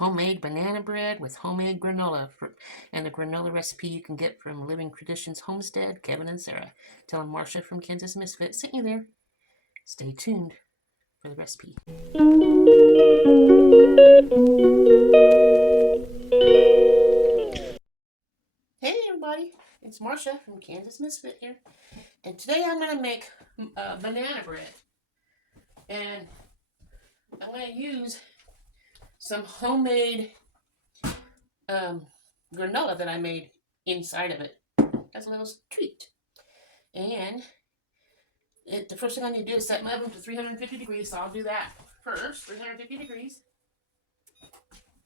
homemade banana bread with homemade granola, and the granola recipe you can get from Living Traditions Homestead, Kevin and Sarah. Tell them Marsha from Kansas Misfit sent you there. Stay tuned for the recipe. Hey everybody, it's Marsha from Kansas Misfit here, and today I'm going to make banana bread, and I'm going to use some homemade granola that I made inside of it as a little treat. And the first thing I need to do is set my oven to 350 degrees, so I'll do that first. 350 degrees.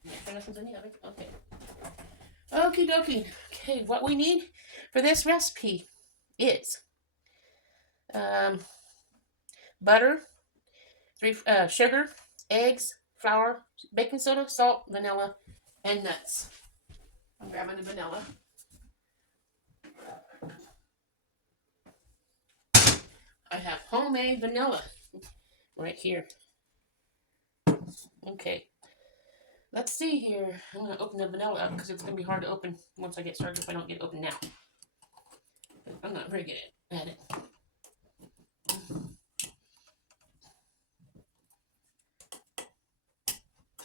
Make sure nothing's in the oven. Okay. Okie dokie. Okay, what we need for this recipe is butter, sugar, eggs, flour, baking soda, salt, vanilla, and nuts. I'm grabbing the vanilla. I have homemade vanilla right here. Okay. Let's see here. I'm going to open the vanilla up because it's going to be hard to open once I get started if I don't get it open now. I'm not very good at it.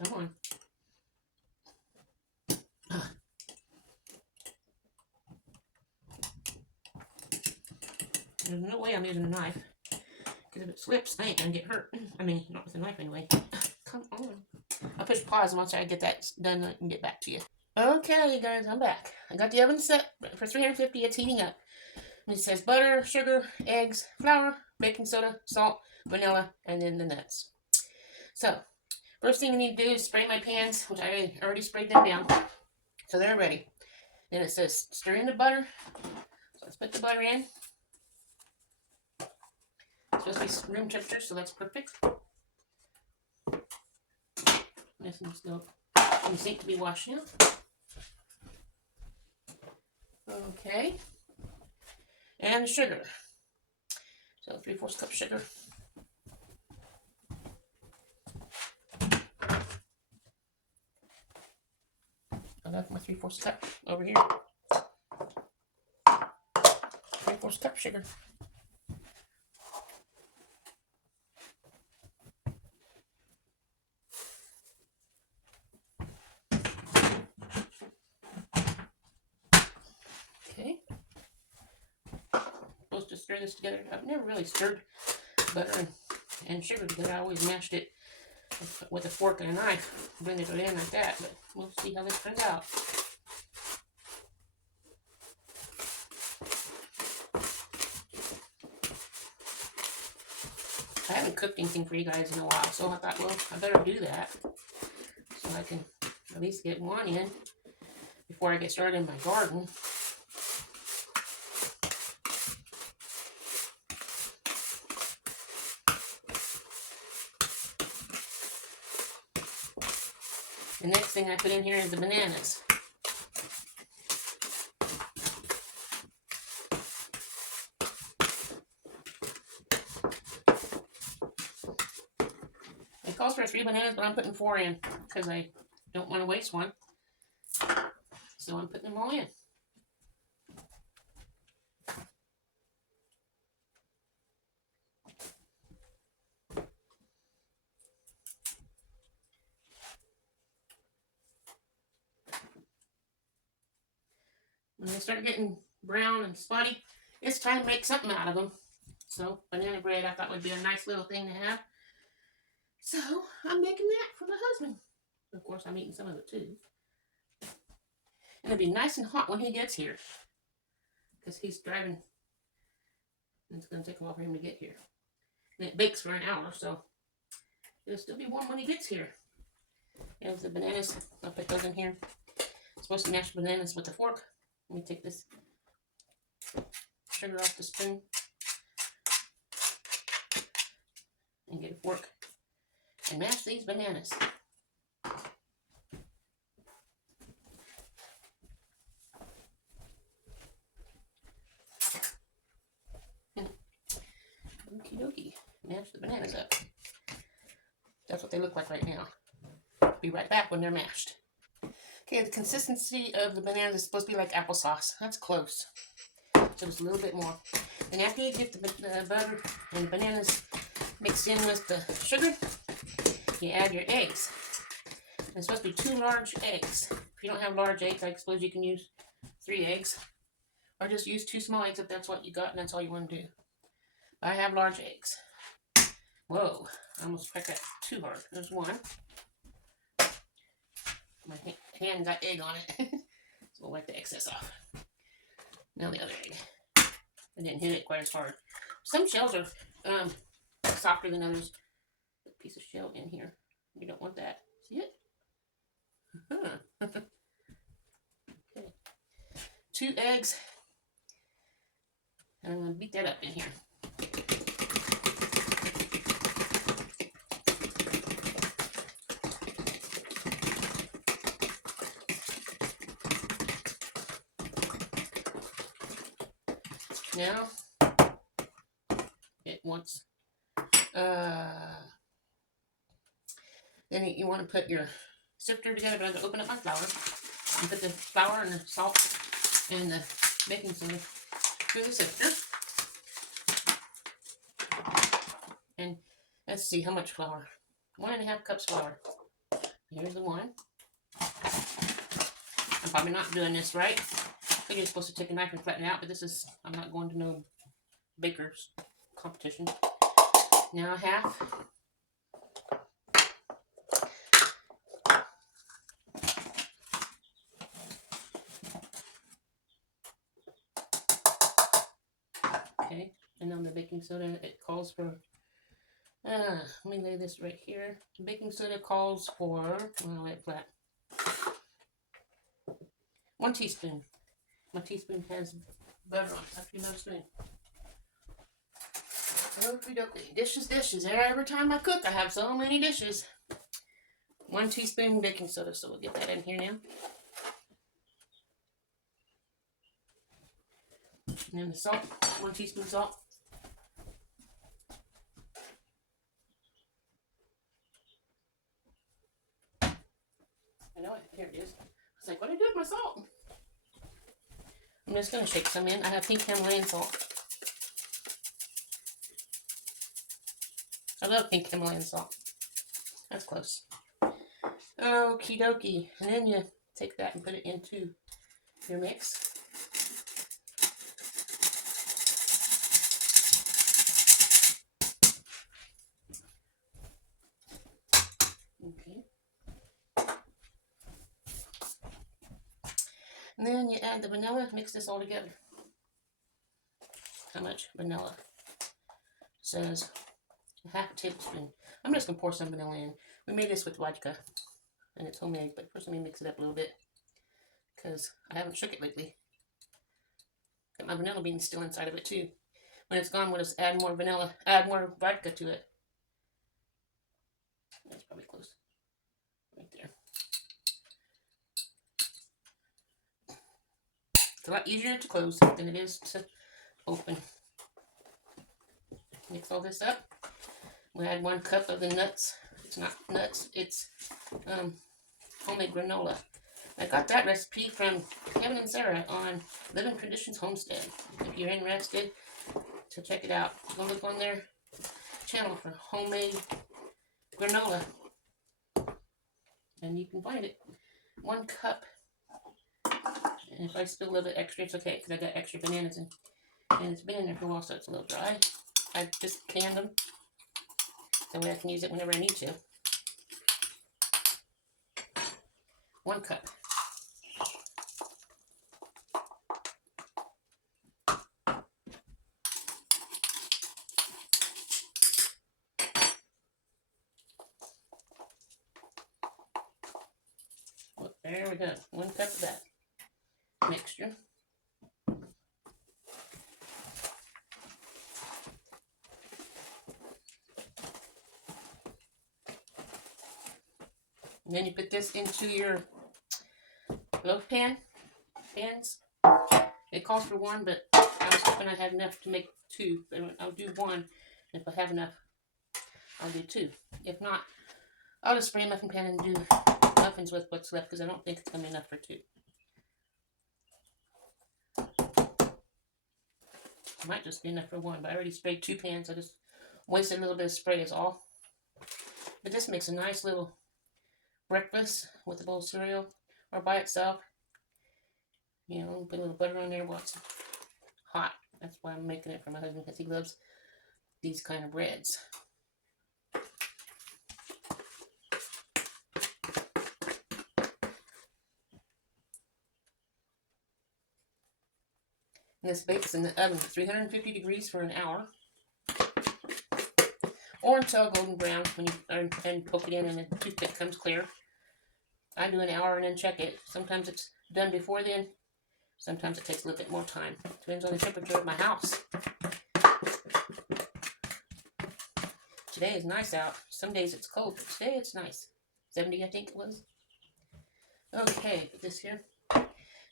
Come on. There's no way I'm using a knife, because if it slips, I ain't going to get hurt. I mean, not with a knife anyway. Come on. I'll push pause, and once I get that done, I can get back to you. Okay, guys, I'm back. I got the oven set for 350. It's heating up. And it says butter, sugar, eggs, flour, baking soda, salt, vanilla, and then the nuts. So, first thing I need to do is spray my pans, which I already sprayed them down. So they're ready. Then it says stir in the butter. So let's put the butter in. It's supposed to be room temperature, so that's perfect. This needs to go in the sink to be washed now. Okay. And sugar. So 3/4 cup sugar. I left my 3/4 cup over here. 3/4 cup sugar. Okay. Supposed to stir this together. I've never really stirred butter and sugar together. I always mashed it with a fork and a knife, bring it in like that, but we'll see how this turns out. I haven't cooked anything for you guys in a while, so I thought, well, I better do that so I can at least get one in before I get started in my garden. The next thing I put in here is the bananas. It calls for 3 bananas, but I'm putting 4 in because I don't want to waste one. So I'm putting them all in. When they start getting brown and spotty, it's time to make something out of them. So banana bread I thought would be a nice little thing to have. So I'm making that for my husband. Of course, I'm eating some of it too. And it'll be nice and hot when he gets here, because he's driving and it's going to take a while for him to get here. And it bakes for an hour, so it'll still be warm when he gets here. There's the bananas. I'll put those in here. I'm supposed to mash bananas with a fork. Let me take this sugar off the spoon and get a fork and mash these bananas. Okie dokie. Mash the bananas up. That's what they look like right now. Be right back when they're mashed. Okay, the consistency of the bananas is supposed to be like applesauce. That's close. So just a little bit more. And after you get the butter and the bananas mixed in with the sugar, you add your eggs. And it's supposed to be 2 large eggs. If you don't have large eggs, I suppose you can use 3 eggs. Or just use 2 small eggs if that's what you got and that's all you want to do. I have large eggs. Whoa, I almost cracked that too hard. There's one. My hand got egg on it. So we'll wipe the excess off. Now the other egg. I didn't hit it quite as hard. Some shells are softer than others. Put a piece of shell in here. You don't want that. See it? Okay. 2 eggs. And I'm going to beat that up in here. Now, it wants, then you want to put your sifter together, but I'm going to open up my flour and put the flour and the salt and the baking soda through the sifter. And let's see how much flour. 1.5 cups flour. Here's the one. I'm probably not doing this right. I think you're supposed to take a knife and flatten it out, but this is, I'm not going to no baker's competition. Now 1/2. Okay, and on the baking soda, it calls for, let me lay this right here. Baking soda calls for, I'll lay it flat. 1 teaspoon. My teaspoon has butter on it. Have to another spoon. Okie dokie. Dishes. Every time I cook, I have so many dishes. 1 teaspoon baking soda, so we'll get that in here now. And then the salt. 1 teaspoon salt. I know it. Here it is. I was like, what do I do with my salt? I'm just going to shake some in. I have pink Himalayan salt. I love pink Himalayan salt. That's close. Okie dokie. And then you take that and put it into your mix. Okay. And then you add the vanilla, mix this all together. How much vanilla? It says 1/2 tablespoon. I'm just going to pour some vanilla in. We made this with vodka, and it's homemade, but first let me mix it up a little bit, because I haven't shook it lately. Got my vanilla beans still inside of it too. When it's gone, we'll just add more vanilla, add more vodka to it. That's probably close. Right there. It's a lot easier to close than it is to open. Mix all this up. We'll add 1 cup of the nuts. It's not nuts, it's homemade granola. I got that recipe from Kevin and Sarah on Living Traditions Homestead. If you're interested to check it out, go look on their channel for homemade granola. And you can find it. 1 cup. And if I spill a little bit extra, it's okay, because I got extra bananas in. And it's been in there for a while, so it's a little dry. I just canned them. That way I can use it whenever I need to. 1 cup. Well, there we go. 1 cup of that mixture. And then you put this into your loaf pans. It calls for 1, but I was hoping I had enough to make 2. But I'll do 1. And if I have enough, I'll do 2. If not, I'll just spray a muffin pan and do muffins with what's left because I don't think it's going to be enough for 2. It might just be enough for 1, but I already sprayed 2 pans. I just wasted a little bit of spray is all. But this makes a nice little breakfast with a bowl of cereal or by itself. You know, put a little butter on there while it's hot. That's why I'm making it for my husband, because he loves these kind of breads. And this bakes in the oven 350 degrees for an hour. Or until golden brown when you and poke it in and the toothpick comes clear. I do an hour and then check it. Sometimes it's done before then. Sometimes it takes a little bit more time. Depends on the temperature of my house. Today is nice out. Some days it's cold, but today it's nice. 70, I think it was. Okay, put this here.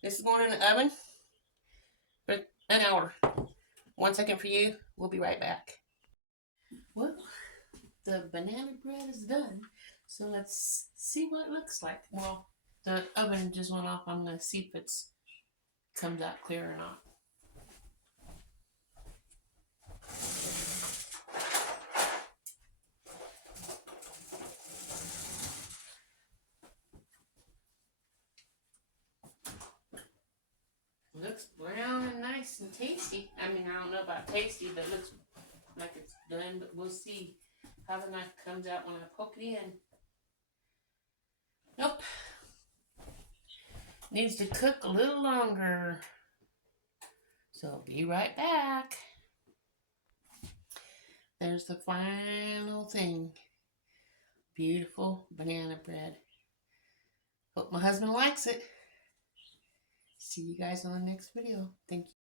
This is going in the oven for an hour. 1 second for you. We'll be right back. Well, the banana bread is done. So let's see what it looks like. Well, the oven just went off. I'm going to see if it comes out clear or not. Looks brown and nice and tasty. I mean, I don't know about tasty, but it looks like it's done. But we'll see how the knife comes out when I poke it in. Nope. Needs to cook a little longer. So I'll be right back. There's the final thing. Beautiful banana bread. Hope my husband likes it. See you guys on the next video. Thank you.